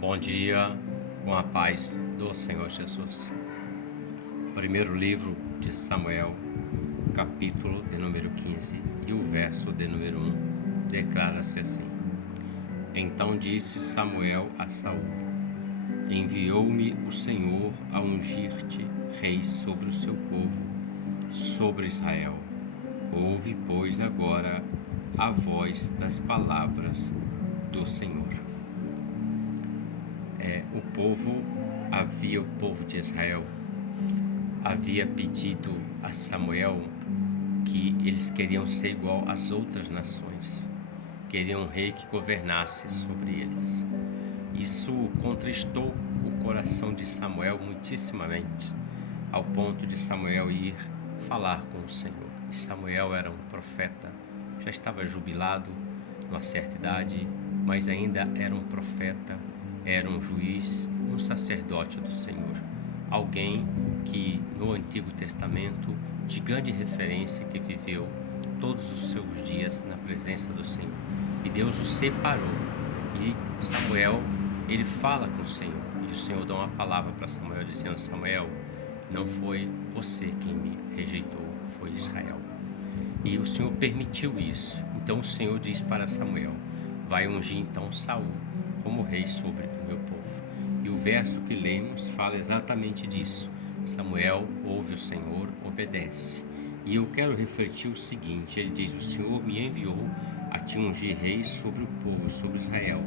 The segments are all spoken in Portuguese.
Bom dia, com a paz do Senhor Jesus. Primeiro livro de Samuel, capítulo de número 15 e o verso de número 1, declara-se assim: Então disse Samuel a Saul: Enviou-me o Senhor a ungir-te rei sobre o seu povo, sobre Israel. Ouve, pois, agora a voz das palavras do Senhor. O povo de Israel havia pedido a Samuel que eles queriam ser igual às outras nações, queriam um rei que governasse sobre eles. Isso contristou o coração de Samuel muitissimamente, ao ponto de Samuel ir falar com o Senhor. E Samuel era um profeta, já estava jubilado, numa certa idade, mas ainda era um profeta, era um juiz, um sacerdote do Senhor, alguém que no Antigo Testamento, de grande referência, que viveu todos os seus dias na presença do Senhor. E Deus o separou. E Samuel, ele fala com o Senhor. E o Senhor dá uma palavra para Samuel, dizendo: Samuel, não foi você quem me rejeitou, foi Israel. E o Senhor permitiu isso. Então o Senhor diz para Samuel: vai ungir então Saul como rei sobre o meu povo. E o verso que lemos fala exatamente disso. Samuel ouve o Senhor, obedece. E eu quero refletir o seguinte: ele diz: o Senhor me enviou a te ungir rei sobre o povo, sobre Israel.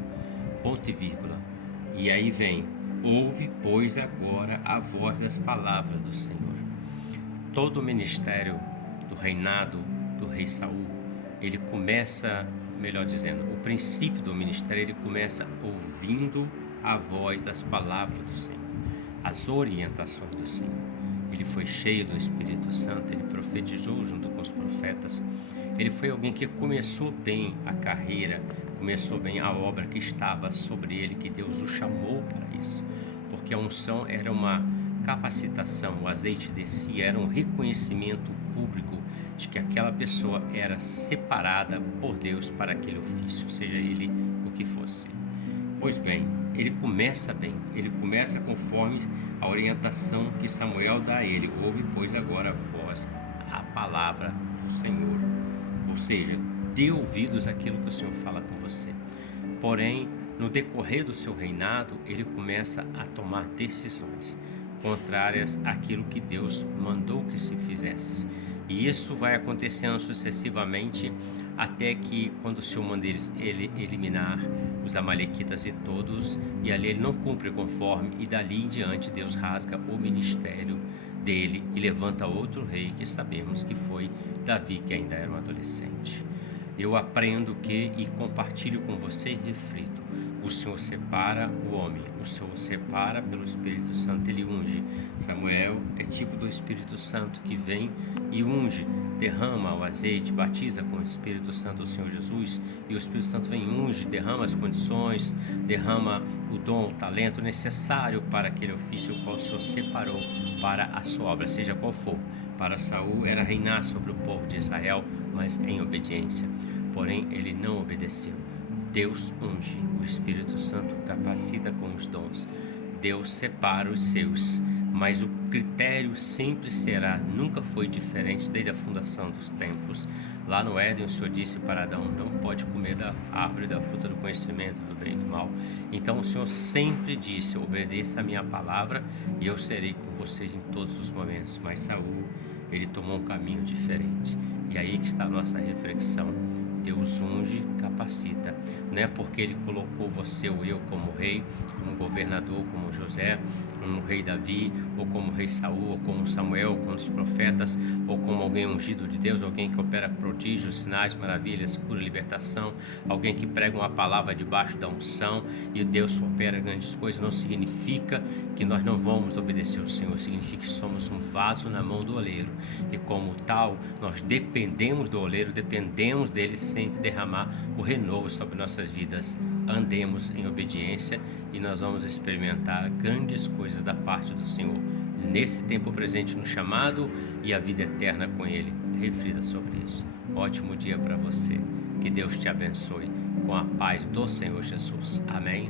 Ponto e vírgula. E aí vem: ouve, pois, agora a voz das palavras do Senhor. Todo o ministério do reinado do rei Saul, ele começa, melhor dizendo, o princípio do ministério, ele começa ouvindo a voz das palavras do Senhor, as orientações do Senhor. Ele foi cheio do Espírito Santo, ele profetizou junto com os profetas. Ele foi alguém que começou bem a carreira, começou bem a obra que estava sobre ele, que Deus o chamou para isso, porque a unção era uma capacitação, o azeite descia, era um reconhecimento público de que aquela pessoa era separada por Deus para aquele ofício, seja ele o que fosse. Pois bem, ele começa bem, ele começa conforme a orientação que Samuel dá a ele. Ouve, pois, agora a voz, a palavra do Senhor. Ou seja, dê ouvidos àquilo que o Senhor fala com você. Porém, no decorrer do seu reinado, ele começa a tomar decisões contrárias àquilo que Deus mandou que se fizesse. E isso vai acontecendo sucessivamente até que, quando o Senhor manda ele eliminar os amalequitas e todos, e ali ele não cumpre conforme, e dali em diante Deus rasga o ministério dele e levanta outro rei, que sabemos que foi Davi, que ainda era um adolescente. Eu aprendo e compartilho com você e reflito: o Senhor separa o homem, o Senhor separa pelo Espírito Santo, ele unge. Samuel é tipo do Espírito Santo que vem e unge, derrama o azeite, batiza com o Espírito Santo o Senhor Jesus, e o Espírito Santo vem, unge, derrama as condições, derrama o dom, o talento necessário para aquele ofício o qual o Senhor separou para a sua obra, seja qual for. Para Saul era reinar sobre o povo de Israel, mas em obediência. Porém, ele não obedeceu. Deus unge, o Espírito Santo capacita com os dons. Deus separa os seus, mas o critério sempre será, nunca foi diferente desde a fundação dos tempos. Lá no Éden, o Senhor disse para Adão: não pode comer da árvore da fruta do conhecimento do bem e do mal. Então o Senhor sempre disse: obedeça a minha palavra e eu serei com vocês em todos os momentos. Mas Saul, ele tomou um caminho diferente. E aí que está a nossa reflexão. Deus unge, capacita. Não é porque ele colocou você ou eu como rei, como governador, como José, como o rei Davi, ou como o rei Saul, ou como Samuel, como os profetas, ou como alguém ungido de Deus, alguém que opera prodígios, sinais, maravilhas, cura, libertação, alguém que prega uma palavra debaixo da unção e Deus opera grandes coisas. Não significa que nós não vamos obedecer ao Senhor, significa que somos um vaso na mão do oleiro, e como tal, nós dependemos do oleiro, dependemos dele sempre derramar o renovo sobre nossas vidas. Andemos em obediência e nós vamos experimentar grandes coisas da parte do Senhor nesse tempo presente no chamado e a vida eterna com Ele. Reflita sobre isso. Ótimo dia para você. Que Deus te abençoe com a paz do Senhor Jesus. Amém.